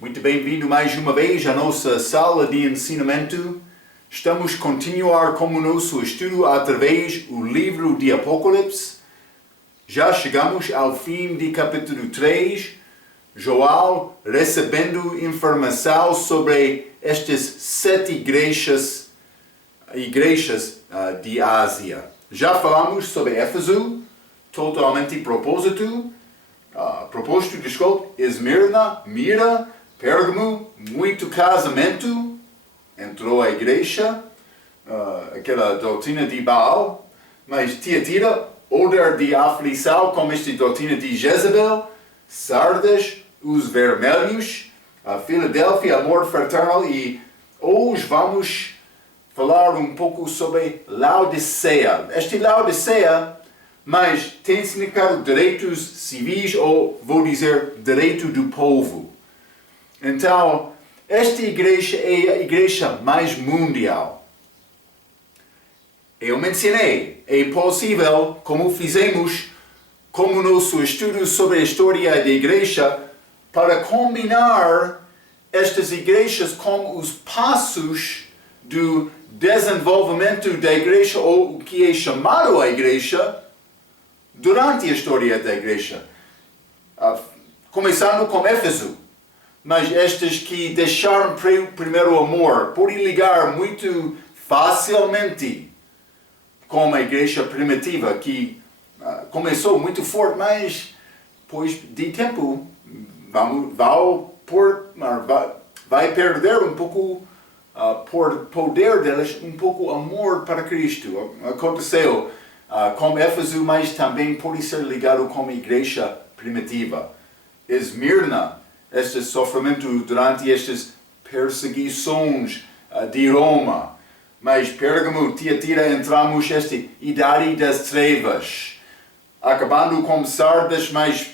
Muito bem-vindo mais uma vez à nossa sala de ensinamento. Estamos a continuar com o nosso estudo através do livro de Apocalipse. Já chegamos ao fim de capítulo 3. João recebendo informação sobre estas 7 igrejas de Ásia. Já falamos sobre Éfeso, totalmente propósito, Esmirna, Mira, Pérgamo, muito casamento, entrou a igreja, aquela doutrina de Baal, mas Tiatira, odor de aflição, como esta doutrina de Jezebel, Sardes, os vermelhos, a Filadélfia, amor fraternal, e hoje vamos falar um pouco sobre Laodiceia. Esta Laodiceia, mas tem significado direitos civis, ou vou dizer, direito do povo. Então, esta igreja é a igreja mais mundial. Eu mencionei, é possível, como fizemos, como nosso estudo sobre a história da igreja, para combinar estas igrejas com os passos do desenvolvimento da igreja, ou o que é chamado a igreja, durante a história da igreja. Começando com Éfeso. Mas estes que deixaram primeiro amor podem ligar muito facilmente com a igreja primitiva, que começou muito forte, mas depois de tempo vai perder um pouco, por poder deles, um pouco amor para Cristo. Aconteceu com Éfeso, mas também pode ser ligado com a igreja primitiva. Esmirna, este sofrimento durante estas perseguições de Roma. Mas Pérgamo, Tiatira, entramos nesta idade das trevas. Acabando com Sardes, mas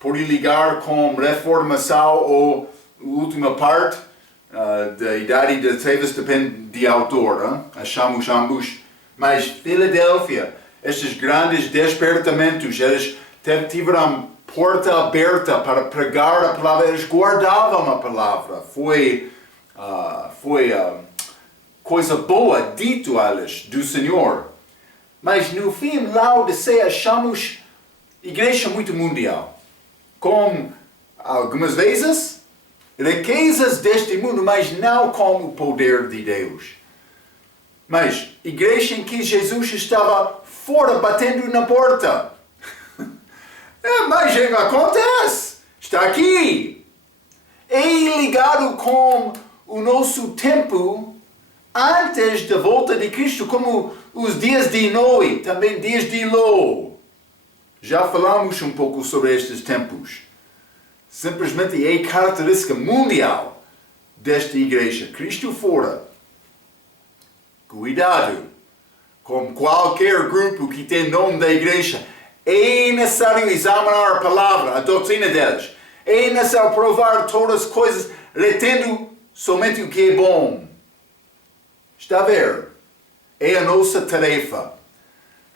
pode ligar com reformação ou a última parte da idade das trevas, depende do autor. Achamos ambos. Mas Filadélfia, estes grandes despertamentos, eles tiveram porta aberta para pregar a palavra, eles guardavam a palavra. Foi coisa boa dito a eles do Senhor. Mas no fim, Laodiceia achamos igreja muito mundial. Com algumas vezes riquezas deste mundo, mas não com o poder de Deus. Mas igreja em que Jesus estava fora batendo na porta. Mas acontece, está aqui. É ligado com o nosso tempo antes da volta de Cristo, como os dias de Noé, também dias de Ló. Já falamos um pouco sobre estes tempos. Simplesmente é característica mundial desta igreja. Cristo fora. Cuidado com qualquer grupo que tem nome da igreja. É necessário examinar a palavra, a doutrina deles. É necessário provar todas as coisas, retendo somente o que é bom. Está a ver? É a nossa tarefa.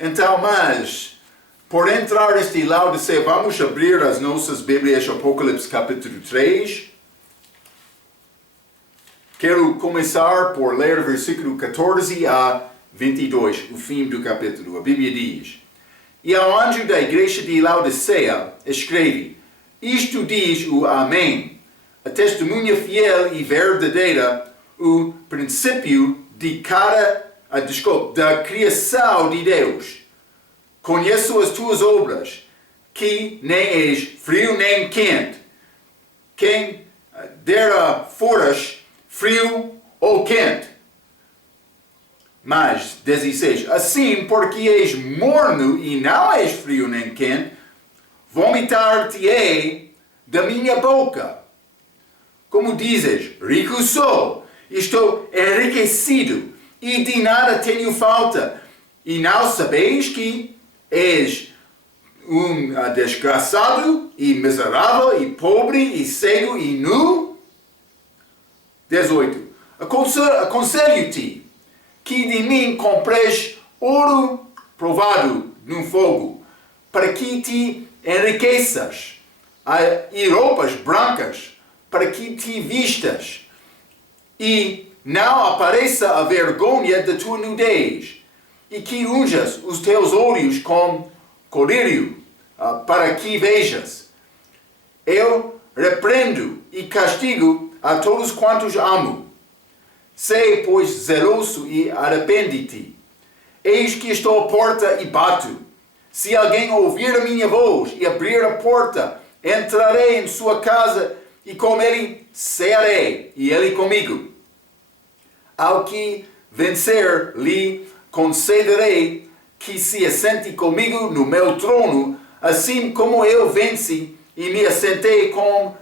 Então, mas, por entrar neste Laodiceia, vamos abrir as nossas Bíblias, Apocalipse capítulo 3. Quero começar por ler versículo 14 a 22, o fim do capítulo. A Bíblia diz: E ao anjo da igreja de Laodiceia escreve: Isto diz o Amém, a testemunha fiel e verdadeira, o princípio da criação de Deus. Conheço as tuas obras, que nem és frio nem quente. Quem dera foras frio ou quente. Mas, 16, assim, porque és morno e não és frio nem quente, vomitar-te-ei da minha boca. Como dizes, rico sou, estou enriquecido, e de nada tenho falta, e não sabeis que és um desgraçado, e miserável, e pobre, e cego, e nu? 18, aconselho-te que de mim compres ouro provado num fogo, para que te enriqueças, e roupas brancas, para que te vistas e não apareça a vergonha da tua nudez, e que unjas os teus olhos com colírio, para que vejas. Eu repreendo e castigo a todos quantos amo. Sei, pois, zeloso e arrepende-te. Eis que estou à porta e bato. Se alguém ouvir a minha voz e abrir a porta, entrarei em sua casa e com ele cearei, e ele comigo. Ao que vencer, lhe concederei que se assente comigo no meu trono, assim como eu venci e me assentei com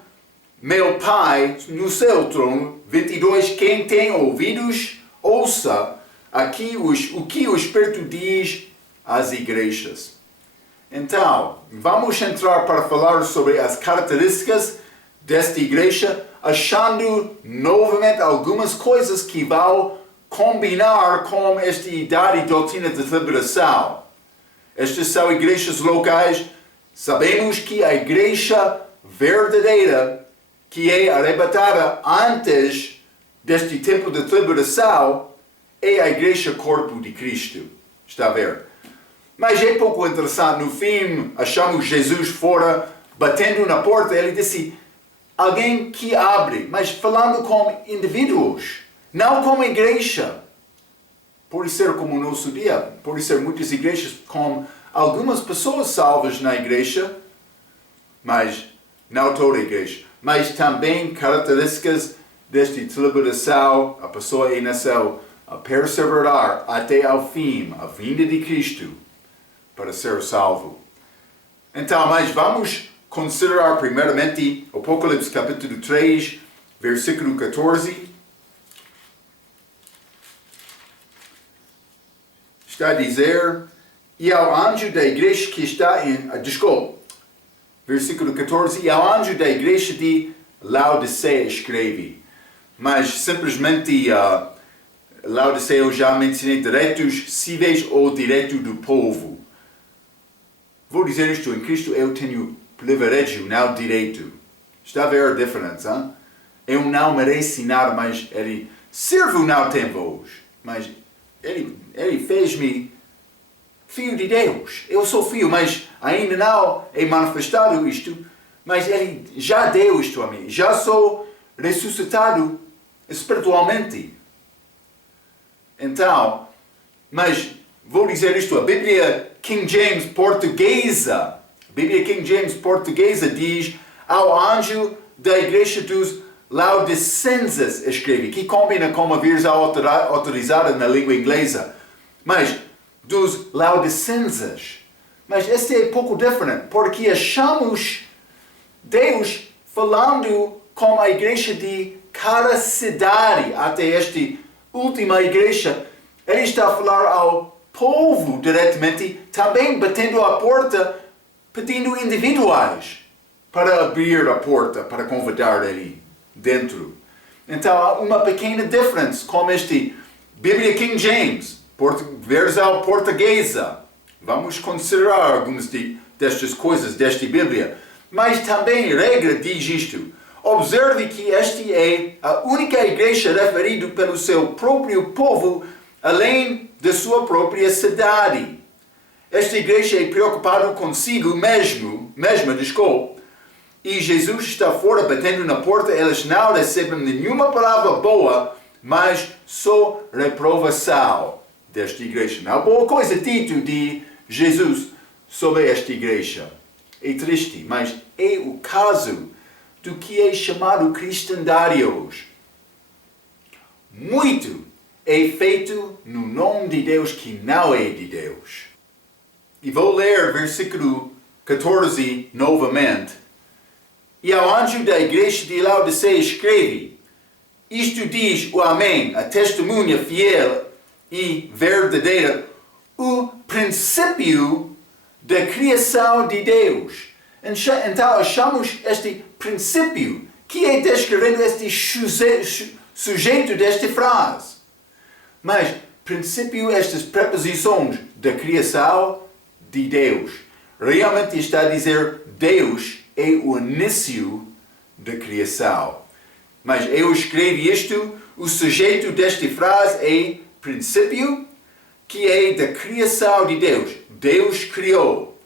meu Pai no seu trono. 22. Quem tem ouvidos, ouça aqui o que o Espírito diz às igrejas. Então, vamos entrar para falar sobre as características desta igreja, achando novamente algumas coisas que vão combinar com esta ideia e doutrina da liberação. Estas são igrejas locais. Sabemos que a igreja verdadeira, que é arrebatada antes deste tempo de liberação, é a igreja corpo de Cristo. Está a ver? Mas é pouco interessante. No fim, achamos Jesus fora, batendo na porta. Ele disse, alguém que abre, mas falando com indivíduos, não como igreja. Pode ser como o nosso dia, pode ser muitas igrejas com algumas pessoas salvas na igreja, mas não toda a igreja. Mas também características desta liberação, a pessoa é nasceu a perseverar até ao fim, a vinda de Cristo, para ser salvo. Então, mas vamos considerar primeiramente Apocalipse capítulo 3, versículo 14. Está a dizer, e ao anjo da igreja que está versículo 14, e ao anjo da igreja de Laodiceia escreve. Mas simplesmente Laodiceia eu já mencionei, direitos cíveis ou direito do povo. Vou dizer isto, em Cristo eu tenho privilégio, não direito. Está a ver a diferença? Hein? Eu não mereço nada, mas ele servo não tem voz. Mas ele fez-me filho de Deus. Eu sou filho, mas ainda não é manifestado isto. Mas ele já deu isto a mim. Já sou ressuscitado espiritualmente. Então, mas vou dizer isto, a Bíblia King James portuguesa diz, ao anjo da igreja dos Laodicenses escreve, que combina com uma versão autorizada na língua inglesa, mas dos Laodicenses. Mas este é pouco diferente, porque achamos Deus falando com a igreja de cada cidade até esta última igreja. Ele está a falar ao povo diretamente, também batendo a porta, pedindo individuais para abrir a porta, para convidar ele dentro. Então há uma pequena diferença com este Bíblia King James, versão portuguesa. Vamos considerar algumas destas coisas desta Bíblia. Mas também a regra diz isto. Observe que esta é a única igreja referida pelo seu próprio povo, além da sua própria cidade. Esta igreja é preocupada consigo mesma, e Jesus está fora batendo na porta, eles não recebem nenhuma palavra boa, mas só reprovação desta igreja. Não boa coisa dito de Jesus sobre esta igreja. É triste, mas é o caso do que é chamado cristandários. Muito é feito no nome de Deus que não é de Deus. E vou ler versículo 14 novamente. E ao anjo da igreja de Laodiceia escreve, isto diz o Amém, a testemunha fiel e verdadeira, o princípio da criação de Deus. Então achamos este princípio, que é descrevendo este sujeito desta frase. Mas princípio, estas preposições da criação de Deus. Realmente está a dizer Deus é o início da criação. Mas eu escrevo isto, o sujeito desta frase é princípio, que é da criação de Deus. Deus criou.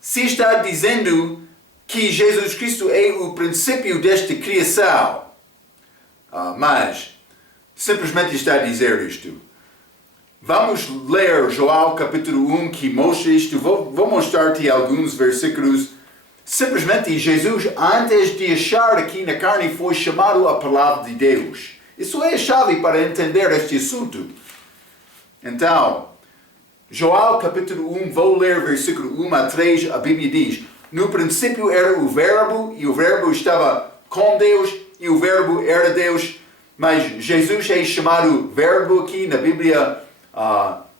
Se está dizendo que Jesus Cristo é o princípio desta criação, mas simplesmente está a dizer isto. Vamos ler João capítulo 1 que mostra isto. Vou mostrar-te alguns versículos. Simplesmente Jesus, antes de achar aqui na carne, foi chamado a palavra de Deus. Isso é a chave para entender este assunto. Então, João capítulo 1, vou ler versículo 1 a 3, a Bíblia diz: no princípio era o verbo, e o verbo estava com Deus, e o verbo era Deus. Mas Jesus é chamado verbo aqui na Bíblia,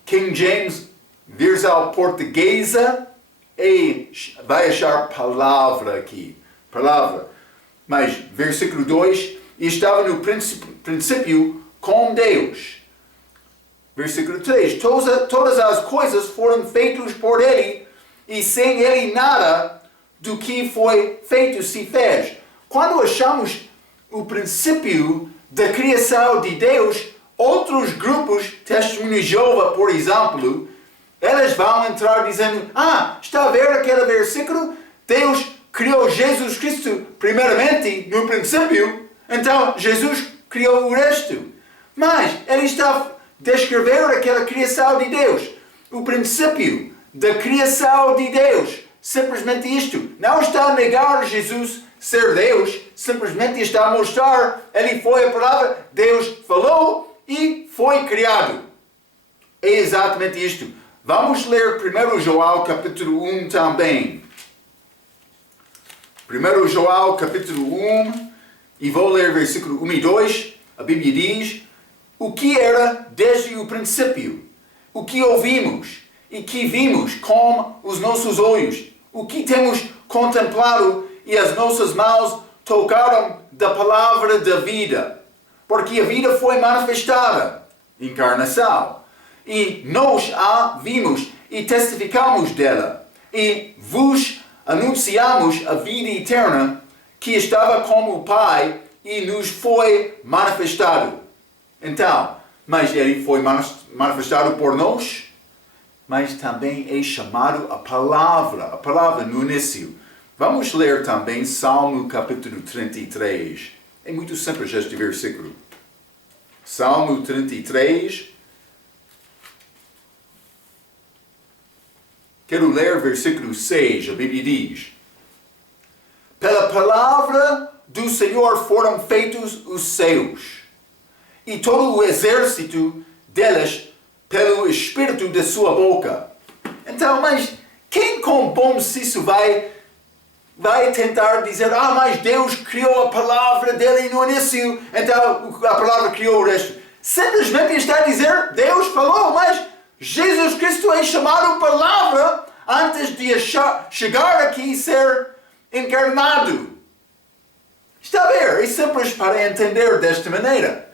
King James, versão portuguesa, e vai achar palavra aqui. Palavra. Mas, versículo 2, e estava no princípio com Deus. Versículo 3, todas as coisas foram feitas por Ele, e sem Ele nada do que foi feito se fez. Quando achamos o princípio da criação de Deus, outros grupos, Testemunho de Jeová, por exemplo, eles vão entrar dizendo: está a ver aquele versículo? Deus criou Jesus Cristo primeiramente, no princípio, então Jesus criou o resto. Mas ele está a descrever aquela criação de Deus, o princípio da criação de Deus. Simplesmente isto. Não está a negar Jesus ser Deus, simplesmente está a mostrar, ele foi a palavra, Deus falou e foi criado. É exatamente isto. Vamos ler 1 João capítulo 1 também. 1 João capítulo 1, e vou ler versículo 1 e 2. A Bíblia diz: o que era desde o princípio, o que ouvimos e que vimos com os nossos olhos, o que temos contemplado e as nossas mãos tocaram da palavra da vida, porque a vida foi manifestada, encarnação, e nós a vimos e testificamos dela, e vos anunciamos a vida eterna que estava com o Pai e nos foi manifestado. Então, mas ele foi manifestado por nós, mas também é chamado a palavra no início. Vamos ler também Salmo capítulo 33. É muito simples este versículo. Salmo 33. Quero ler versículo 6. A Bíblia diz: pela palavra do Senhor foram feitos os céus, e todo o exército deles pelo Espírito de sua boca. Então, mas quem com bom senso vai tentar dizer: mas Deus criou a palavra dele no início, então a palavra criou o resto? Simplesmente está a dizer: Deus falou, mas Jesus Cristo é chamado palavra antes de chegar aqui e ser encarnado. Está a ver? É simples para entender desta maneira.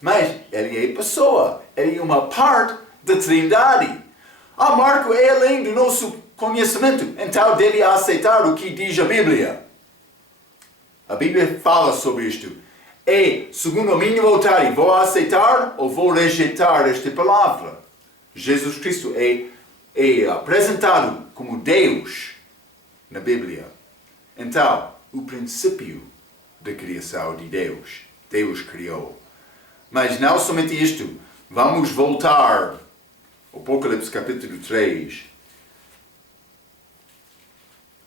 Mas ele é pessoa, ele é uma parte da Trindade. Marco é além do nosso conhecimento, então deve aceitar o que diz a Bíblia. A Bíblia fala sobre isto. Segundo a minha vontade, vou aceitar ou vou rejeitar esta palavra? Jesus Cristo é apresentado como Deus na Bíblia. Então, o princípio da criação de Deus. Deus criou. Mas não somente isto. Vamos voltar ao Apocalipse capítulo 3.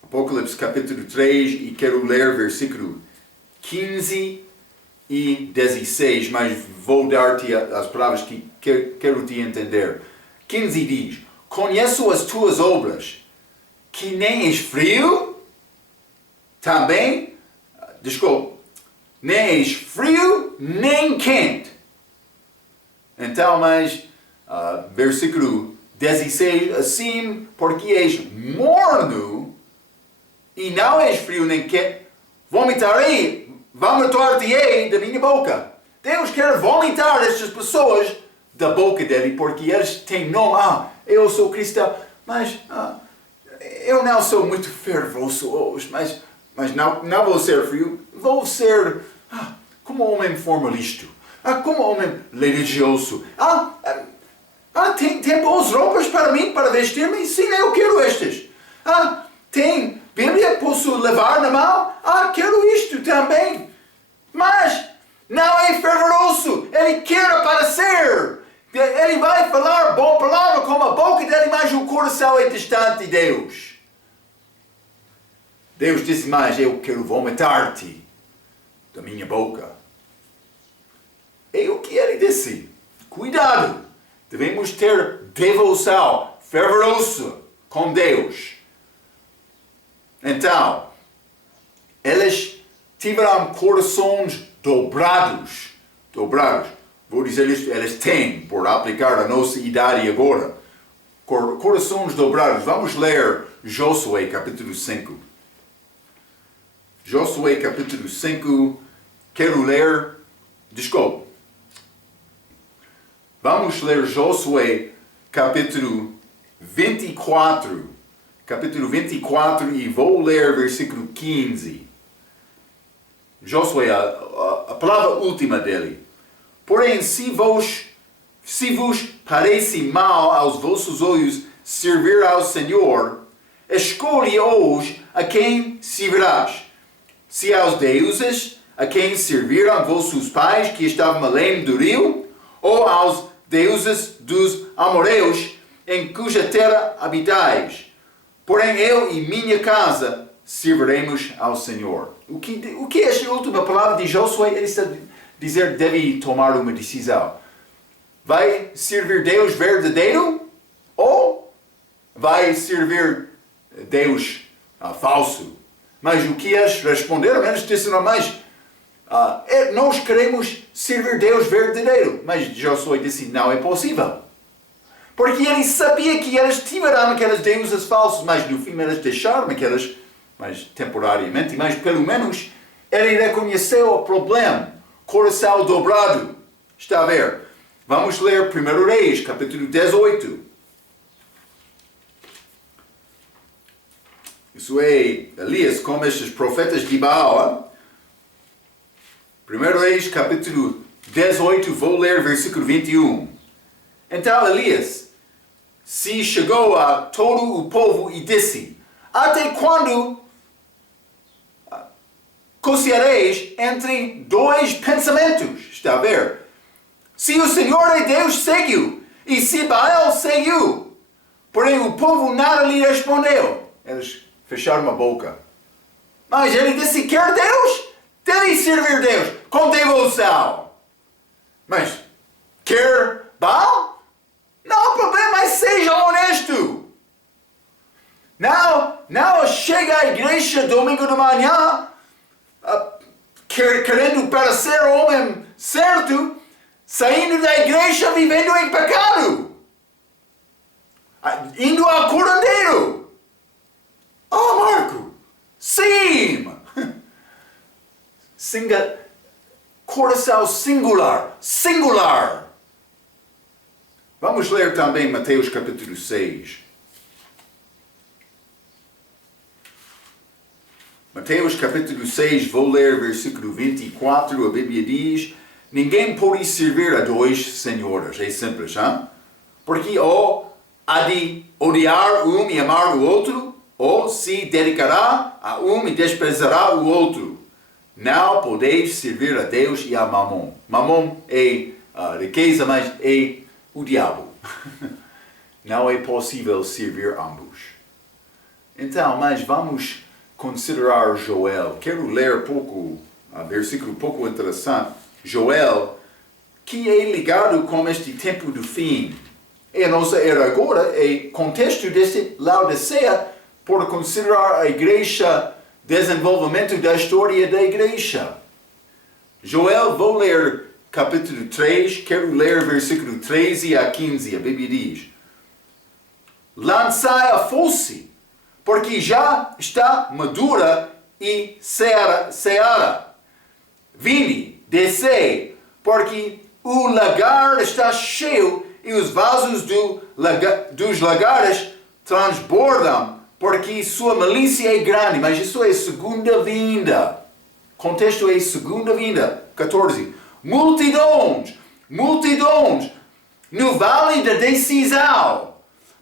Apocalipse capítulo 3, e quero ler versículo 15 e 16, mas vou dar-te as palavras que quero te entender. 15 diz: conheço as tuas obras, que nem és frio, também, nem és frio, nem quente. Então, mas, versículo 16, assim, porque és morno, e não és frio nem quente, vomitar-te-ei da minha boca. Deus quer vomitar estas pessoas da boca dele, porque eles têm nome. Eu sou cristão, mas eu não sou muito fervoroso hoje, mas Mas não vou ser frio, vou ser como homem formalista, como homem religioso. Tem boas roupas para mim, para vestir-me? Sim, eu quero estas. Tem Bíblia, posso levar na mão? Quero isto também. Mas não é fervoroso, ele quer aparecer. Ele vai falar boa palavra com a boca dele, mas o coração é distante de Deus. Deus disse mais, eu quero vomitar-te da minha boca. É o que ele disse. Cuidado, devemos ter devoção fervorosa com Deus. Então, eles tiveram corações dobrados. Vou dizer isto, eles têm, por aplicar a nossa idade agora. Corações dobrados. Vamos ler Josué capítulo 5. Josué capítulo 5, Vamos ler Josué capítulo 24. Capítulo 24 e vou ler versículo 15. Josué, a palavra última dele. Porém, se vos parece mal aos vossos olhos servir ao Senhor, escolhe hoje a quem servirás. Se aos deuses a quem serviram vossos pais que estavam além do rio, ou aos deuses dos amorreus em cuja terra habitais. Porém eu e minha casa serviremos ao Senhor. O que é esta última palavra de Josué? Ele está a dizer deve tomar uma decisão. Vai servir Deus verdadeiro ou vai servir Deus falso? Mas o que eles responderam? Eles disseram, mas nós queremos servir Deus verdadeiro. Mas Josué disse, não é possível. Porque ele sabia que eles tiveram aquelas deuses falsos, mas no fim eles deixaram aquelas, mas temporariamente, mas pelo menos ele reconheceu o problema. Coração dobrado. Está a ver? Vamos ler 1 Reis, capítulo 18. Isso é Elias com estes profetas de Baal. 1 Reis, capítulo 18, vou ler versículo 21. Então Elias se chegou a todo o povo e disse, até quando conciliareis entre dois pensamentos? Está a ver? Se o Senhor é Deus, segue-o, e se Baal, segue-o. Porém o povo nada lhe respondeu. Eles fecharam a boca. Mas ele disse, quer Deus? Deve servir Deus com devoção. Mas quer Baal? Não há problema, mas seja honesto. Não chega à igreja domingo de manhã querendo parecer homem certo, saindo da igreja vivendo em pecado. Indo ao curandeiro. Marco. Sim. Coração singular. Vamos ler também Mateus capítulo 6. Mateus capítulo 6, vou ler versículo 24, a Bíblia diz, ninguém pode servir a dois senhores, é simples, hein? Porque ou há de odiar um e amar o outro, ou se dedicará a um e desprezará o outro. Não podeis servir a Deus e a Mamon. Mamon é a riqueza, mas é o diabo. Não é possível servir ambos. Então, mas vamos considerar Joel. Quero ler um versículo pouco interessante. Joel, que é ligado com este tempo do fim. E a nossa era agora é contexto deste Laodiceia por considerar a igreja, desenvolvimento da história da igreja. Joel, vou ler capítulo 3, quero ler versículo 13 a 15, a Bíblia diz, lançai a foice, porque já está madura e seara. Vinde, descei, porque o lagar está cheio e os vasos dos lagares transbordam, porque sua malícia é grande, mas isso é segunda vinda. Contexto é segunda vinda. 14. Multidões no vale da decisão,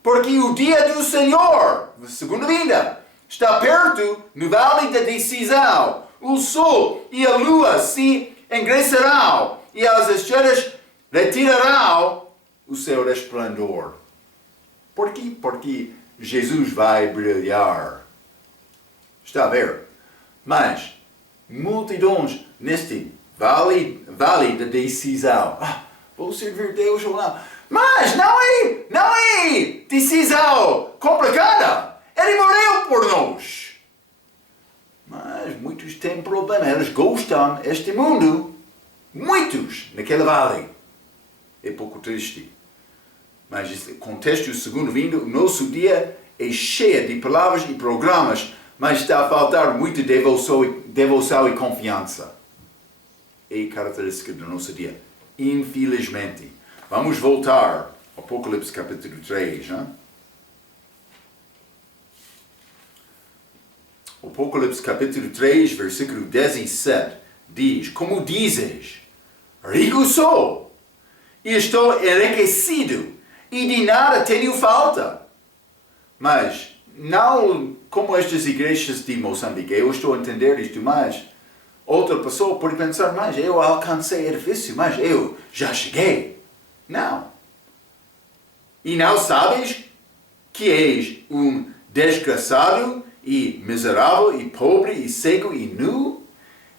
porque o dia do Senhor, segunda vinda, está perto no vale da decisão. O sol e a lua se engrecerão e as estrelas retirarão o seu resplendor. Por quê? Porque Jesus vai brilhar. Está a ver? Mas multidões neste vale da decisão. Vou servir Deus ou não? Mas não é decisão complicada. Ele morreu por nós. Mas muitos têm problema. Eles gostam deste mundo. Muitos naquele vale. É pouco triste. Mas o contexto segundo vindo, o nosso dia é cheio de palavras e programas, mas está a faltar muita devoção e confiança. É característica do nosso dia. Infelizmente. Vamos voltar ao Apocalipse capítulo 3. Hein? Apocalipse capítulo 3, versículo 17, diz: como dizes, rico sou, e estou enriquecido, e de nada tenho falta. Mas não como estas igrejas de Moçambique. Eu estou a entender isto, mas outra pessoa pode pensar, mas eu alcancei edifício, mas eu já cheguei. Não. E não sabes que és um desgraçado e miserável e pobre e cego e nu?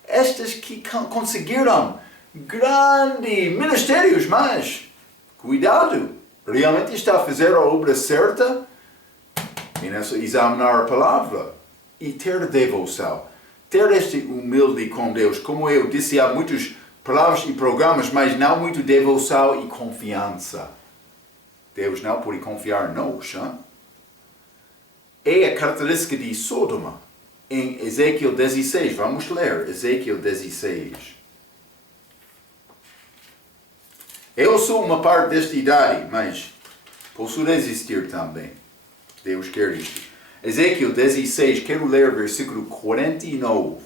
Estas que conseguiram grandes ministérios, mas cuidado, realmente está a fazer a obra certa? E nessa examinar a palavra e ter devoção. Ter este humilde com Deus. Como eu disse, há muitas palavras e programas, mas não muito devoção e confiança. Deus não pode confiar em nós. Hein? É a característica de Sodoma. Em Ezequiel 16, vamos ler Ezequiel 16. Eu sou uma parte desta idade, mas posso resistir também. Deus quer isto. Ezequiel 16, quero ler versículo 49.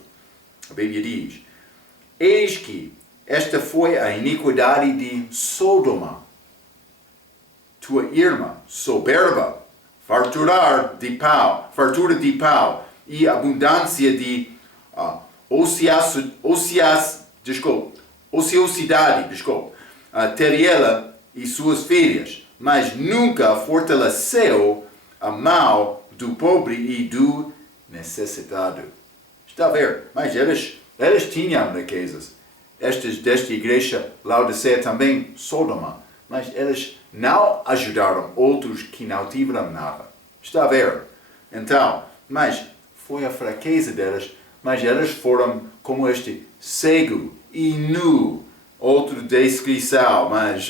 A Bíblia diz: eis que esta foi a iniquidade de Sodoma, tua irmã soberba, fartura de pau e abundância de ociosidade, ter ela e suas filhas, mas nunca fortaleceu a mão do pobre e do necessitado. Está a ver? Mas eles tinham riquezas. Desta igreja, Laodiceia também, Sodoma. Mas eles não ajudaram outros que não tiveram nada. Está a ver? Então, mas foi a fraqueza deles, mas eles foram como este cego e nu. Outra descrição, mas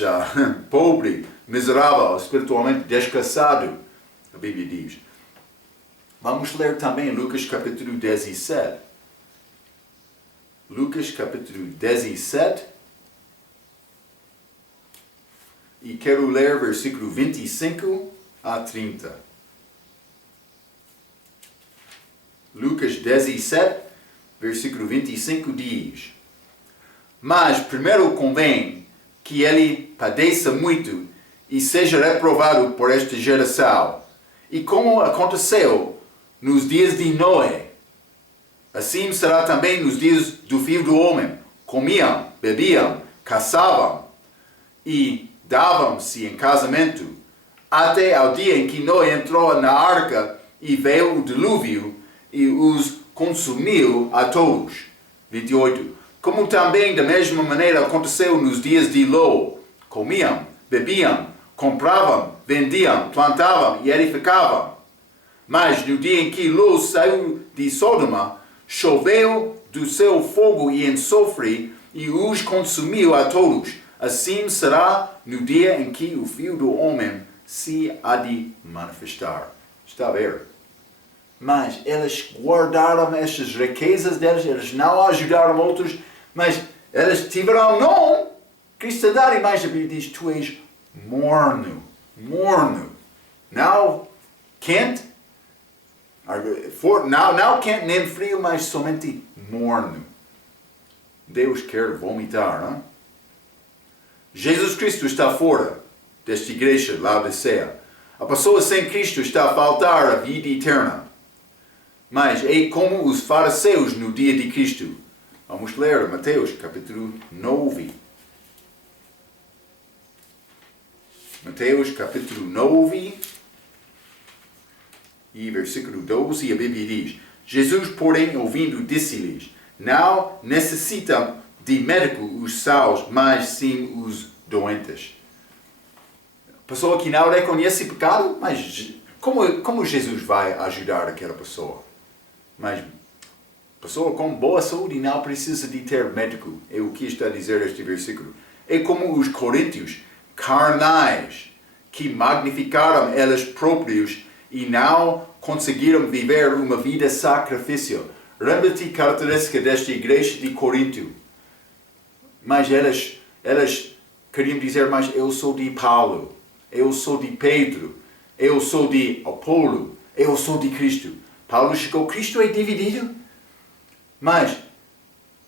pobre, miserável, espiritualmente desgraçado. A Bíblia diz. Vamos ler também Lucas capítulo 17. Lucas capítulo 17. E quero ler versículo 25 a 30. Lucas 17, versículo 25 diz: mas primeiro convém que ele padeça muito e seja reprovado por esta geração. E como aconteceu nos dias de Noé, assim será também nos dias do Filho do Homem. Comiam, bebiam, caçavam e davam-se em casamento, até ao dia em que Noé entrou na arca e veio o dilúvio e os consumiu a todos. 28. Como também da mesma maneira aconteceu nos dias de Ló. Comiam, bebiam, compravam, vendiam, plantavam e edificavam. Mas no dia em que Ló saiu de Sodoma, choveu do seu fogo e enxofre e os consumiu a todos. Assim será no dia em que o Filho do Homem se há de manifestar. Está a ver? Mas eles guardaram estas riquezas deles, eles não ajudaram outros, mas eles tiveram não cristandade, mas a Bíblia diz: tu és morno, não quente, Não quente nem frio, mas somente morno. Deus quer vomitar, não? Jesus Cristo está fora desta igreja, Laodiceia. A pessoa sem Cristo está a faltar a vida eterna. Mas é como os fariseus no dia de Cristo. Vamos ler Mateus capítulo 9. Mateus capítulo 9 e versículo 12, a Bíblia diz: Jesus, porém, ouvindo, disse-lhes: não necessitam de médico os sãos, mas sim os doentes. Pessoa que não reconhece pecado, mas como Jesus vai ajudar aquela pessoa? Mas pessoa com boa saúde não precisa de ter médico. É o que está a dizer este versículo. É como os coríntios carnais, que magnificaram eles próprios e não conseguiram viver uma vida sacrifício. Lembra-te característica desta igreja de Corinto. Mas elas queriam dizer, mas eu sou de Paulo, eu sou de Pedro, eu sou de Apolo, eu sou de Cristo. Paulo chegou, Cristo é dividido. Mas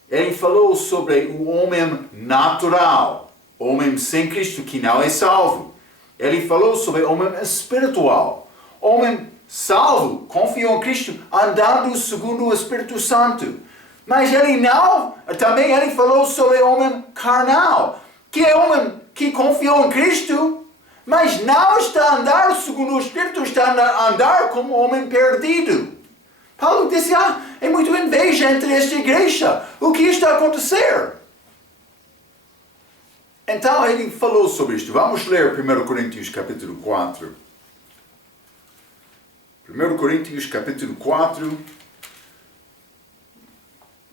ele falou sobre o homem natural, homem sem Cristo que não é salvo. Ele falou sobre o homem espiritual, homem salvo, confiou em Cristo, andando segundo o Espírito Santo. Mas também ele falou sobre o homem carnal, que é homem que confiou em Cristo, mas não está a andar segundo o Espírito, está a andar como homem perdido. Paulo disse, é muito inveja entre esta igreja. O que está a acontecer? Então ele falou sobre isto. Vamos ler 1 Coríntios capítulo 4. 1 Coríntios capítulo 4.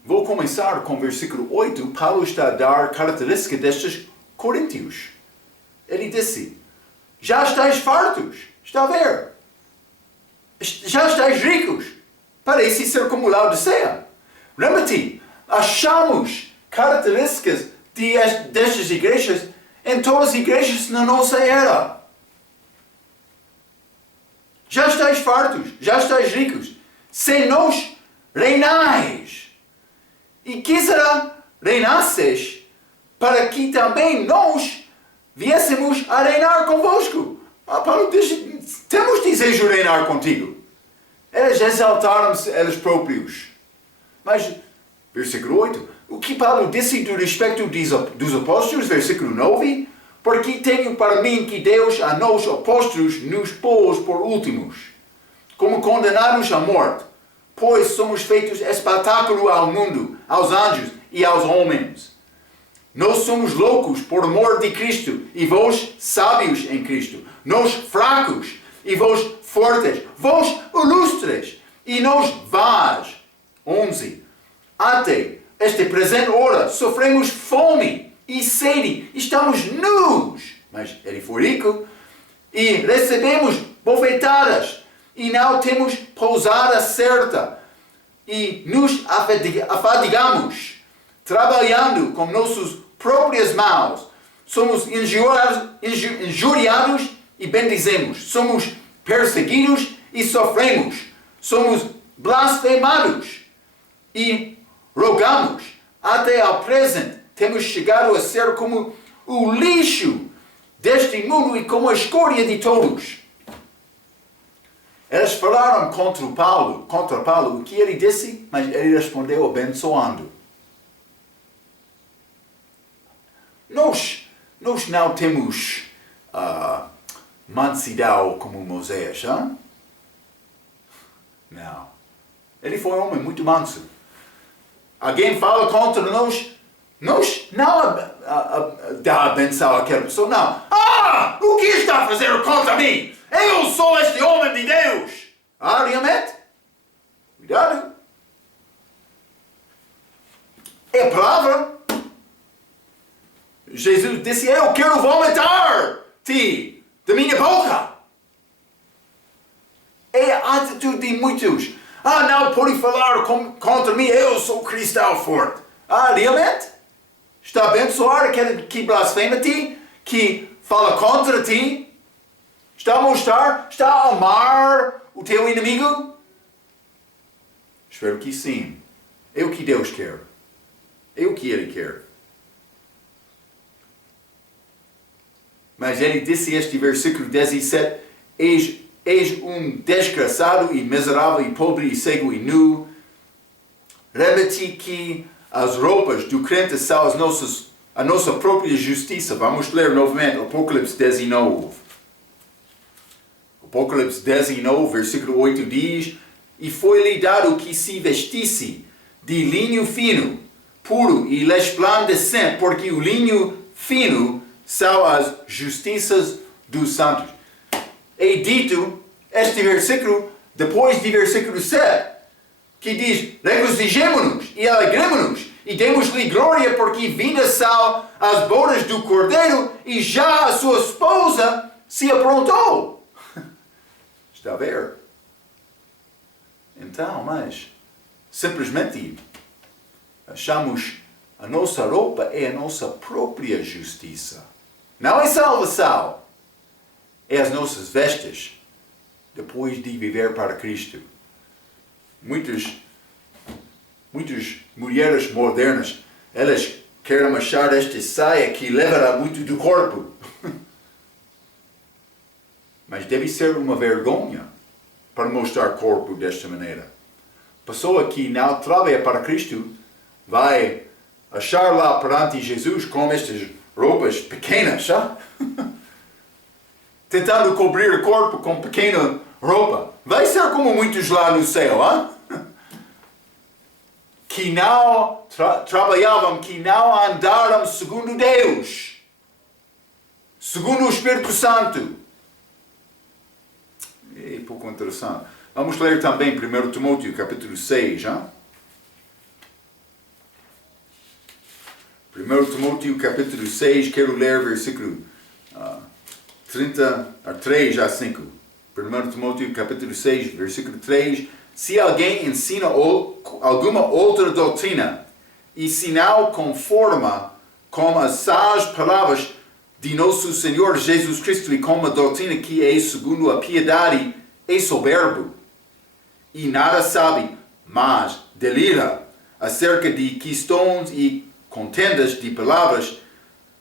Vou começar com o versículo 8. Paulo está a dar características destes coríntios. Ele disse, já estáis fartos. Está a ver? Já estáis ricos. Parece ser como Laodiceia. Lembra-te, achamos características destas igrejas em todas as igrejas na nossa era. Já estáis fartos, já estáis ricos. Sem nós reinais. E quisera reinasseis para que também nós viéssemos a reinar convosco. Paulo diz, temos desejo de reinar contigo. Eles exaltaram-se eles próprios. Mas, versículo 8, o que Paulo disse do respeito dos apóstolos, versículo 9, porque tenho para mim que Deus a nós apóstolos nos pôs por últimos, como condenados à morte, pois somos feitos espetáculo ao mundo, aos anjos e aos homens. Nós somos loucos por amor de Cristo, e vós sábios em Cristo. Nós fracos, e vós fortes. Vós ilustres, e nós vás. 11. Até esta presente hora sofremos fome e sede, estamos nus. Mas ele foi rico, e recebemos bofetadas, e não temos pousada certa, e nos afadigamos, trabalhando com nossas próprias mãos. Somos injuriados e bendizemos. Somos perseguidos e sofremos. Somos blasfemados e rogamos. Até ao presente temos chegado a ser como o lixo deste mundo e como a escória de todos. Eles falaram contra Paulo, o que ele disse, mas ele respondeu abençoando. Nós não temos mansidão como Moisés, hein? Não. Ele foi um homem muito manso. Alguém fala contra nós não dá a benção àquela pessoa, não. O que está a fazer contra mim? Eu sou este homem de Deus. Realmente? Cuidado. É a palavra. Jesus disse, eu quero vomitar-te da minha boca. É a atitude de muitos. Não pode falar contra mim, eu sou cristão forte. Realmente? Está a abençoar aquele que blasfema-te, que fala contra ti? Está a mostrar? Está a amar o teu inimigo? Espero que sim. É o que Deus quer. É o que Ele quer. Mas ele disse este versículo 17, és um desgraçado e miserável e pobre e cego e nu. Repete que as roupas do crente são a nossa própria justiça. Vamos ler novamente Apocalipse 19. Apocalipse 19, versículo 8 diz: E foi-lhe dado que se vestisse de linho fino, puro e resplandecente, porque o linho fino são as justiças dos santos. É dito este versículo depois do versículo 7, que diz: regozijemo-nos e alegremo-nos e demos-lhe glória, porque vindas são as bodas do Cordeiro e já a sua esposa se aprontou. Está a ver? Então, mas simplesmente achamos a nossa roupa é a nossa própria justiça. Não é salvação. É as nossas vestes depois de viver para Cristo. Muitas mulheres modernas, elas querem achar esta saia que levará muito do corpo. Mas deve ser uma vergonha para mostrar corpo desta maneira. A pessoa que não trabalha para Cristo vai achar lá perante Jesus com estas roupas pequenas, sabe? Tentando cobrir o corpo com pequena roupa. Vai ser como muitos lá no céu, hein? Que não trabalhavam, que não andaram segundo Deus, segundo o Espírito Santo. É pouco interessante. Vamos ler também 1 Timóteo, capítulo 6, hein? 1 Timóteo, capítulo 6, quero ler versículo 3 a 5. 1 Timóteo, capítulo 6, versículo 3. Se alguém ensina alguma outra doutrina, e se não conforma com as sãs palavras de nosso Senhor Jesus Cristo e com a doutrina que é segundo a piedade, é soberbo, e nada sabe, mas delira acerca de questões e contendas de palavras,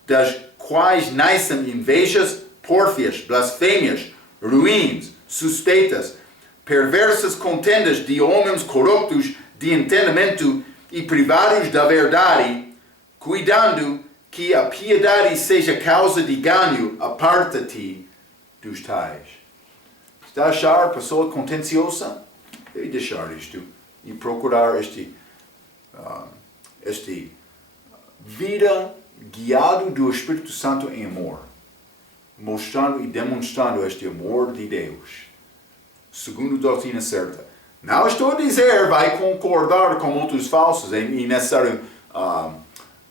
das quais nascem invejas, pórfias, blasfêmias, ruins, suspeitas, perversas contendas de homens corruptos de entendimento e privados da verdade, cuidando que a piedade seja causa de ganho, aparta-te dos tais. Está a achar pessoa contenciosa? Deve deixar isto e procurar este vida guiado do Espírito Santo em amor, mostrando e demonstrando este amor de Deus, segundo a doutrina certa. Não estou a dizer vai concordar com outros falsos, é necessário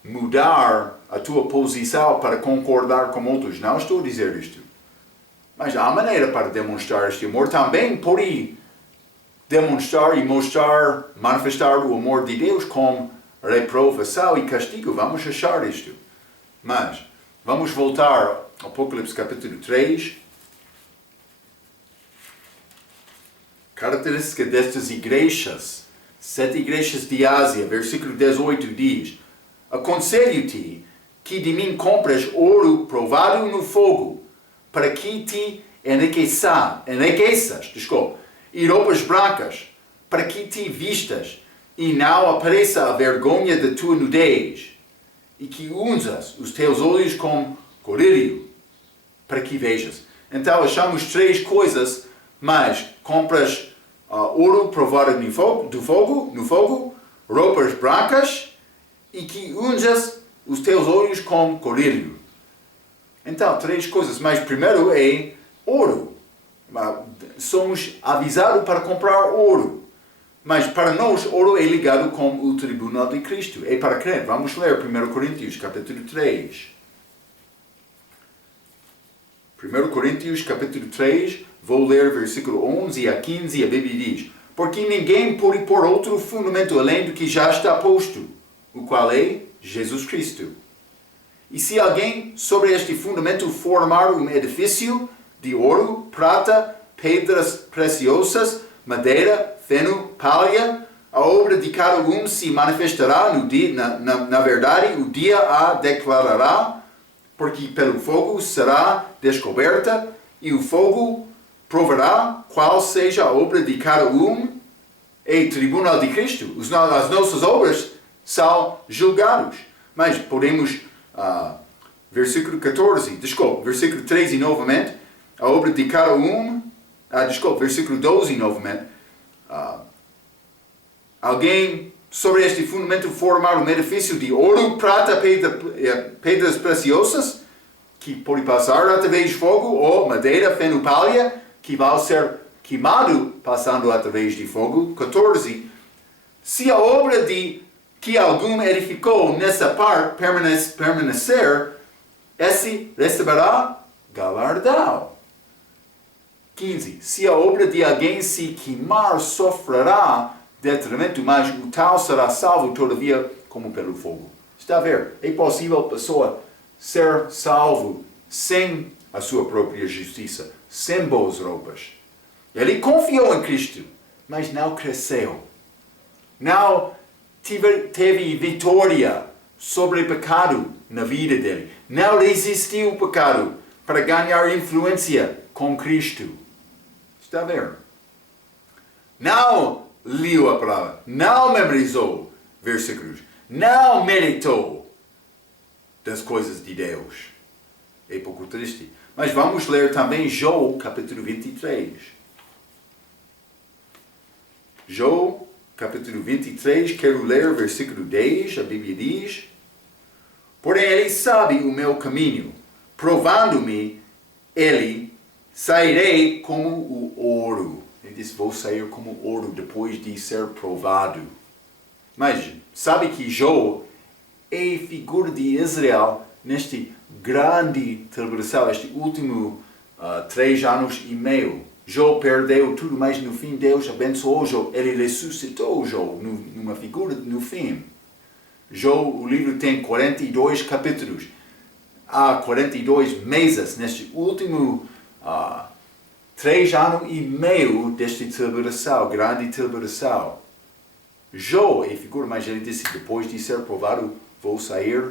mudar a tua posição para concordar com outros. Não estou a dizer isto. Mas há maneira para demonstrar este amor. Também pode demonstrar e mostrar, manifestar o amor de Deus com reprovação e castigo. Vamos achar isto. Mas vamos voltar ao Apocalipse capítulo 3. Característica destas igrejas, 7 igrejas de Ásia, versículo 18 diz: aconselho-te que de mim compras ouro provado no fogo, para que te enriqueças, e roupas brancas, para que te vistas, e não apareça a vergonha da tua nudez, e que unjas os teus olhos com colírio, para que vejas. Então achamos 3 coisas, mas compras ouro provado no fogo, roupas brancas, e que unjas os teus olhos com colírio. Então, 3 coisas, mas primeiro é ouro. Somos avisados para comprar ouro. Mas para nós, ouro é ligado com o tribunal de Cristo. É para crer. Vamos ler 1 Coríntios, capítulo 3. 1 Coríntios, capítulo 3, vou ler versículo 11 a 15, a Bíblia diz: porque ninguém pode pôr outro fundamento além do que já está posto, o qual é Jesus Cristo. E se alguém sobre este fundamento formar um edifício de ouro, prata, pedras preciosas, madeira, feno, palha, a obra de cada um se manifestará no dia, na verdade, o dia a declarará, porque pelo fogo será descoberta, e o fogo provará qual seja a obra de cada um, e tribunal de Cristo. As nossas obras são julgadas. Mas podemos, versículo 13 novamente, a obra de cada um, versículo 12 novamente, alguém sobre este fundamento formar um edifício de ouro, prata, pedras preciosas, que pode passar através de fogo, ou madeira, feno, palha, que vai ser queimado passando através de fogo. 14. Se a obra que algum edificou nessa parte permanecer, esse receberá galardão. 15. Se a obra de alguém se queimar, sofrerá detrimento, mas o tal será salvo todavia como pelo fogo. Está a ver? É possível a pessoa ser salvo sem a sua própria justiça, sem boas roupas. Ele confiou em Cristo, mas não cresceu. Não teve vitória sobre o pecado na vida dele. Não resistiu ao pecado para ganhar influência com Cristo. Está a ver? Não leu a palavra, não memorizou versículos, não meditou das coisas de Deus. É pouco triste. Mas vamos ler também João, capítulo 23. João, capítulo 23, quero ler versículo 10, a Bíblia diz: porém ele sabe o meu caminho, provando-me, ele sairei como o ouro. Ele diz, vou sair como ouro depois de ser provado. Mas sabe que João é figura de Israel neste grande tribulação, este último 3 anos e meio. Jó perdeu tudo, mas no fim Deus abençoou Jó. Ele ressuscitou Jó numa figura no fim. Jó, o livro tem 42 capítulos. Há 42 meses neste último 3 anos e meio deste tribulação, grande tribulação. Jó é figura, mas ele disse, depois de ser provado, vou sair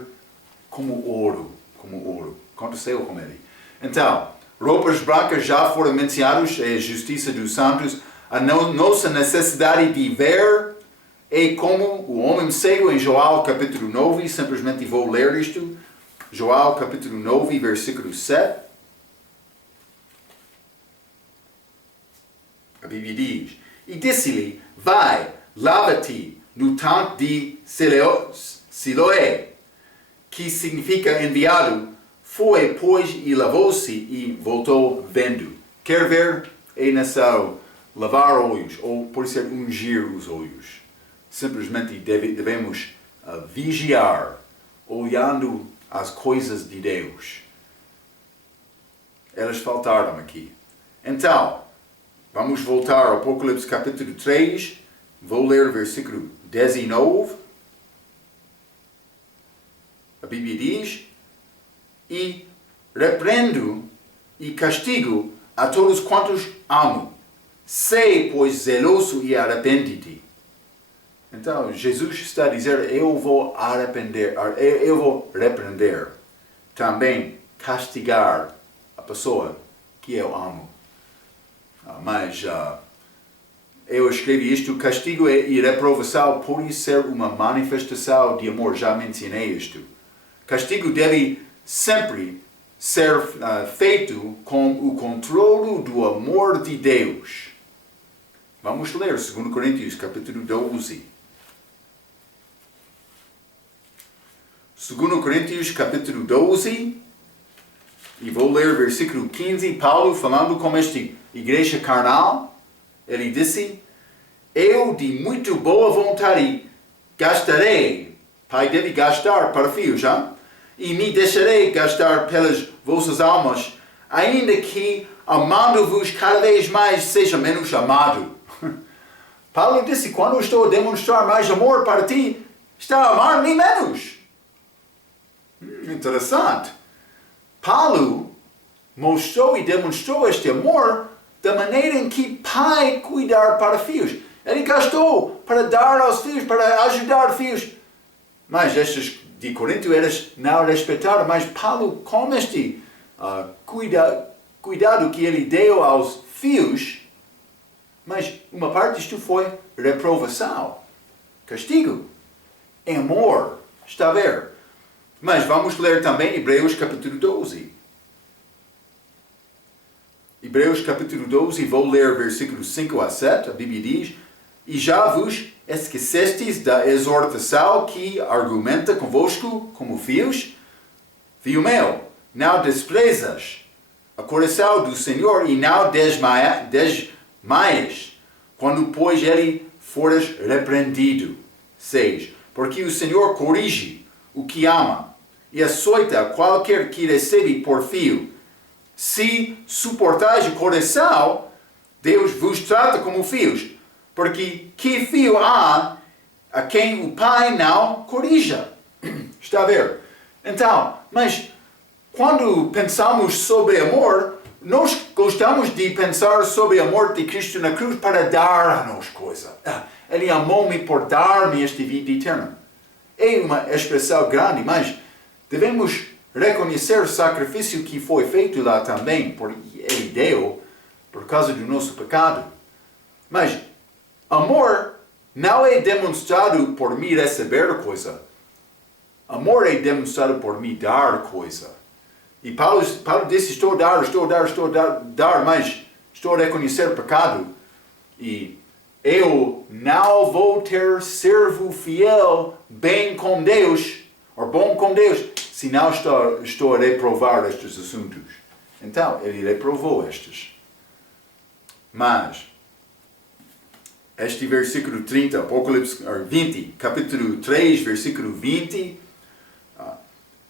como ouro. Como ouro. Aconteceu com ele. Então, roupas brancas já foram mencionadas, é a justiça dos santos. A nossa necessidade de ver é como o homem cego em João capítulo 9, simplesmente vou ler isto. João capítulo 9, versículo 7. A Bíblia diz, e disse-lhe, vai, lava-te no tanque de Siloé, que significa enviado. Foi, pois, e lavou-se e voltou vendo. Quer ver? É necessário lavar olhos, ou pode ser ungir os olhos. Simplesmente devemos vigiar, olhando as coisas de Deus. Elas faltaram aqui. Então, vamos voltar ao Apocalipse capítulo 3. Vou ler o versículo 19. A Bíblia diz, e repreendo e castigo a todos quantos amo. Sei, pois, zeloso e arrepende-te. Então, Jesus está a dizer, eu vou repreender, também castigar a pessoa que eu amo. Mas eu escrevi isto, castigo e reprovação pode ser uma manifestação de amor, já mencionei isto. Castigo deve sempre ser feito com o controle do amor de Deus. Vamos ler 2 Coríntios capítulo 12. 2 Coríntios capítulo 12, e vou ler versículo 15, Paulo falando com esta igreja carnal, ele disse, eu de muito boa vontade gastarei, Pai deve gastar para filhos, já? E me deixarei gastar pelas vossas almas, ainda que amando-vos cada vez mais seja menos amado. Paulo disse, quando estou a demonstrar mais amor para ti, está a amar-me menos. Interessante. Paulo mostrou e demonstrou este amor da maneira em que pai cuidar para filhos. Ele gastou para dar aos filhos, para ajudar os filhos. Mas estes de Corinto, eles não respeitaram. Mas Paulo, com este cuidado que ele deu aos filhos, mas uma parte disto foi reprovação, castigo, em amor. Está a ver? Mas vamos ler também Hebreus capítulo 12. Hebreus capítulo 12, vou ler versículos 5 a 7, a Bíblia diz: E já vos esquecestes da exortação que argumenta convosco como filhos? Filho meu, não desprezas a correção do Senhor e não desmaias, quando, pois, ele fores repreendido. 6. Porque o Senhor corrige o que ama e açoita qualquer que recebe por filho. Se suportais a correção, Deus vos trata como filhos. Porque que filho há a quem o pai não corrija? Está a ver? Então, mas quando pensamos sobre amor, nós gostamos de pensar sobre o amor de Cristo na cruz para dar-nos coisa. Ele amou-me por dar-me esta vida eterna. É uma expressão grande, mas devemos reconhecer o sacrifício que foi feito lá também, porque Ele deu por causa do nosso pecado. Mas amor não é demonstrado por me receber coisa. Amor é demonstrado por me dar coisa. E Paulo disse, estou a dar, mas estou a reconhecer o pecado. E eu não vou ter servo fiel bem com Deus, ou bom com Deus, se não estou a reprovar estes assuntos. Então, ele reprovou estes. Mas, este versículo 30, Apocalipse 20, capítulo 3, versículo 20,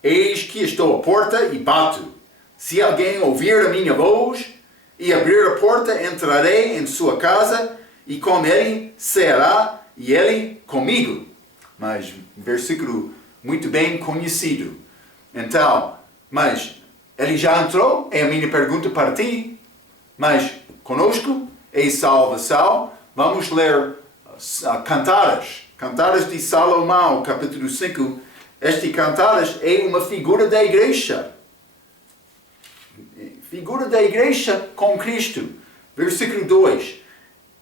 eis que estou à porta e bato. Se alguém ouvir a minha voz e abrir a porta, entrarei em sua casa e com ele ceará e ele comigo. Mas, versículo muito bem conhecido. Então, mas ele já entrou? É a minha pergunta para ti. Mas conosco é salvação. Vamos ler Cantares de Salomão, capítulo 5. Este Cantares é uma figura da igreja. Figura da igreja com Cristo. Versículo 2.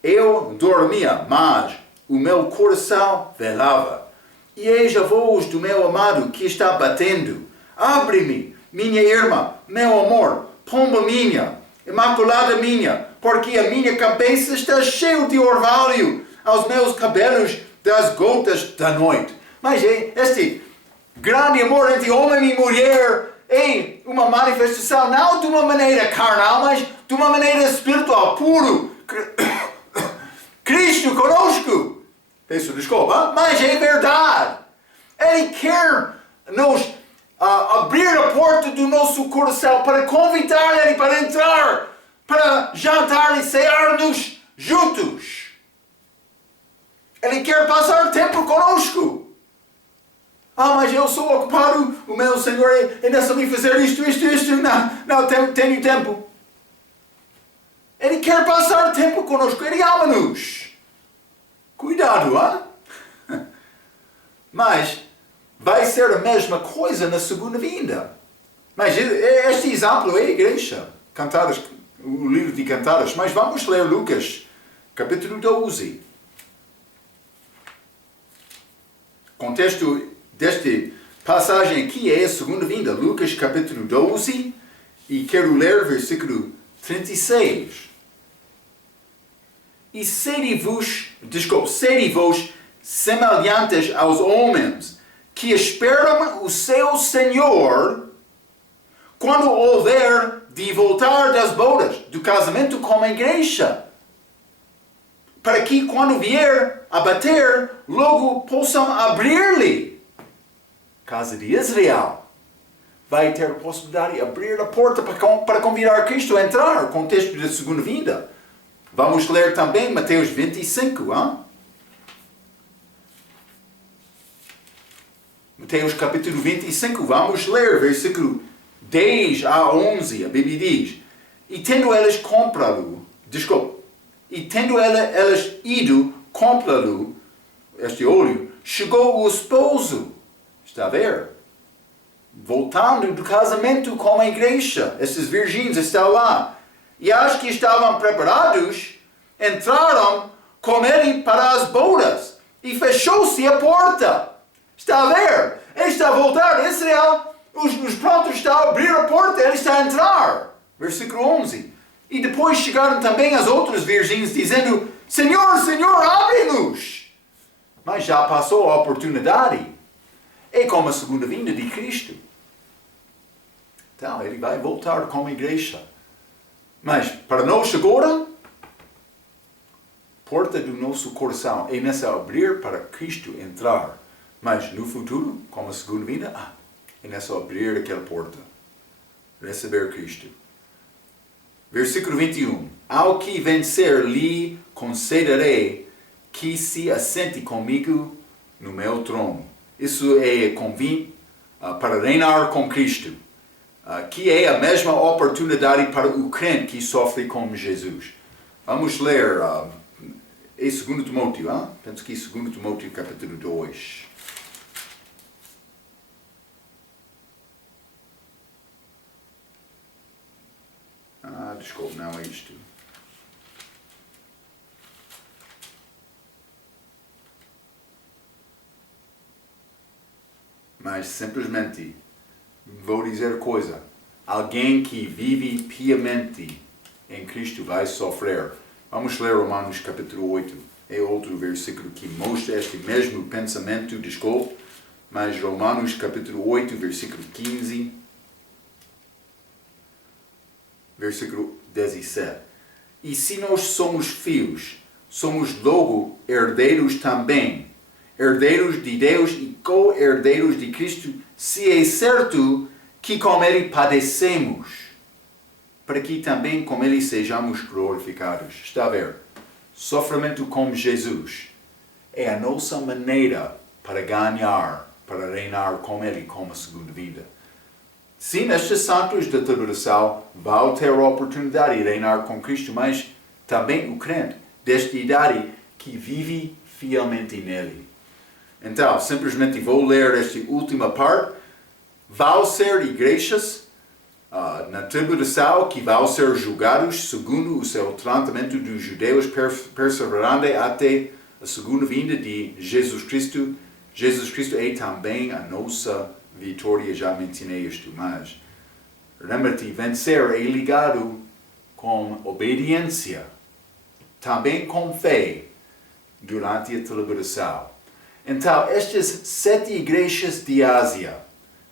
Eu dormia, mas o meu coração velava. E eis a voz do meu amado que está batendo. Abre-me, minha irmã, meu amor, pomba minha, imaculada minha, porque a minha cabeça está cheia de orvalho, aos meus cabelos das gotas da noite. Mas este grande amor entre homem e mulher é uma manifestação não de uma maneira carnal, mas de uma maneira espiritual, puro. Cristo conosco. Peço desculpa, mas é verdade. Ele quer nos abrir a porta do nosso coração para convidar Ele para entrar, para jantar e cear-nos juntos. Ele quer passar tempo conosco. Mas eu sou ocupado, o meu Senhor ainda sabe fazer isto, não tenho tempo. Ele quer passar tempo conosco, Ele ama-nos. Cuidado, Mas vai ser a mesma coisa na segunda vinda. Mas este exemplo é a igreja. Cantares, o livro de Cantares. Mas vamos ler Lucas, capítulo 12. O contexto desta passagem aqui é a segunda vinda. Lucas, capítulo 12. E quero ler versículo 36. E sede vos semelhantes aos homens que esperam o seu Senhor quando houver de voltar das bodas, do casamento com a igreja, para que quando vier a bater, logo possam abrir-lhe. Casa de Israel vai ter a possibilidade de abrir a porta para convidar Cristo a entrar, no contexto da segunda vinda. Vamos ler também Mateus 25, Mateus capítulo 25, vamos ler versículo 10 a 11, a Bíblia diz: E tendo elas ido compra-lo, este óleo, chegou o esposo. Está a ver? Voltando do casamento com a igreja. Esses virgens estão lá. E acho que estavam preparados, entraram com ele para as bodas. E fechou-se a porta. Está a ver? Ele está a voltar. Israel, os prontos estão a abrir a porta. Ele está a entrar. Versículo 11. E depois chegaram também as outras virgens dizendo: Senhor, Senhor, abre-nos. Mas já passou a oportunidade. É como a segunda vinda de Cristo. Então, ele vai voltar como igreja. Mas, para nós agora, porta do nosso coração é nessa abrir para Cristo entrar. Mas, no futuro, como a segunda vinda, é nessa abrir aquela porta. Receber Cristo. Versículo 21. Ao que vencer, lhe concederei que se assente comigo no meu trono. Isso é convite para reinar com Cristo, que é a mesma oportunidade para o crente que sofre com Jesus. Vamos ler em 2 Timóteo, penso que 2 Timóteo capítulo 2. Desculpe, não é isto. Mas simplesmente vou dizer coisa. Alguém que vive piamente em Cristo vai sofrer. Vamos ler Romanos capítulo 8. É outro versículo que mostra este mesmo pensamento, desculpe. Mas Romanos capítulo 8, versículo 15. Versículo 17. E se nós somos filhos, somos logo herdeiros também. Herdeiros de Deus e co-herdeiros de Cristo, se é certo que com Ele padecemos, para que também com Ele sejamos glorificados. Está a ver? Sofrimento com Jesus é a nossa maneira para ganhar, para reinar com Ele como a segunda vida. Sim, estes santos da tribulação vão ter a oportunidade de reinar com Cristo, mas também o crente desta idade que vive fielmente nele. Então, simplesmente vou ler esta última parte. Vão ser igrejas na tribulação que vão ser julgados segundo o seu tratamento dos judeus, perseverando até a segunda vinda de Jesus Cristo. Jesus Cristo é também a nossa vitória, já mencionei isto, mas lembra-te, vencer é ligado com obediência, também com fé durante a tribulação. Então, estas 7 igrejas de Ásia,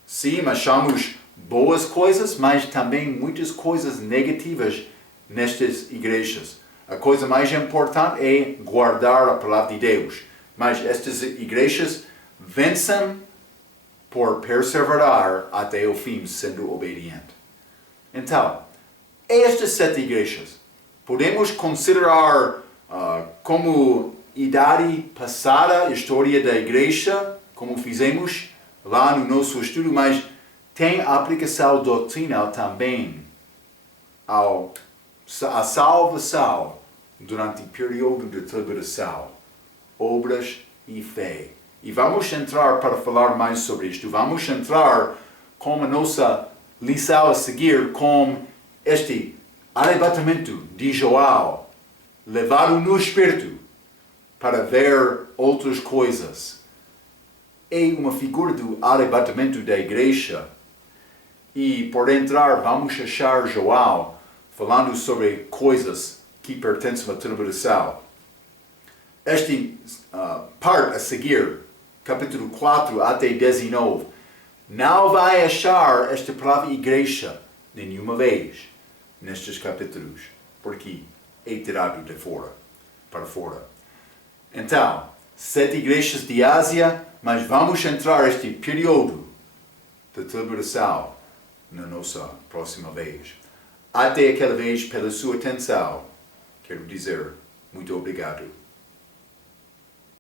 sim, achamos boas coisas, mas também muitas coisas negativas nestas igrejas. A coisa mais importante é guardar a palavra de Deus. Mas estas igrejas vencem por perseverar até o fim, sendo obediente. Então, estas 7 igrejas podemos considerar como idade passada, a história da igreja, como fizemos lá no nosso estudo, mas tem aplicação doutrinal também à salvação durante o período de tribulação, obras e fé. E vamos entrar para falar mais sobre isto. Vamos entrar com a nossa lição a seguir com este arrebatamento de João, levado no Espírito para ver outras coisas. É uma figura do arrebatamento da igreja. E por entrar vamos achar João falando sobre coisas que pertencem à tribulação. Esta parte a seguir, capítulo 4 até 19, não vai achar esta palavra igreja nenhuma vez nestes capítulos, porque é tirado de fora, para fora. Então, 7 igrejas de Ásia, mas vamos entrar neste período de tribulação na nossa próxima vez. Até aquela vez, pela sua atenção, quero dizer muito obrigado.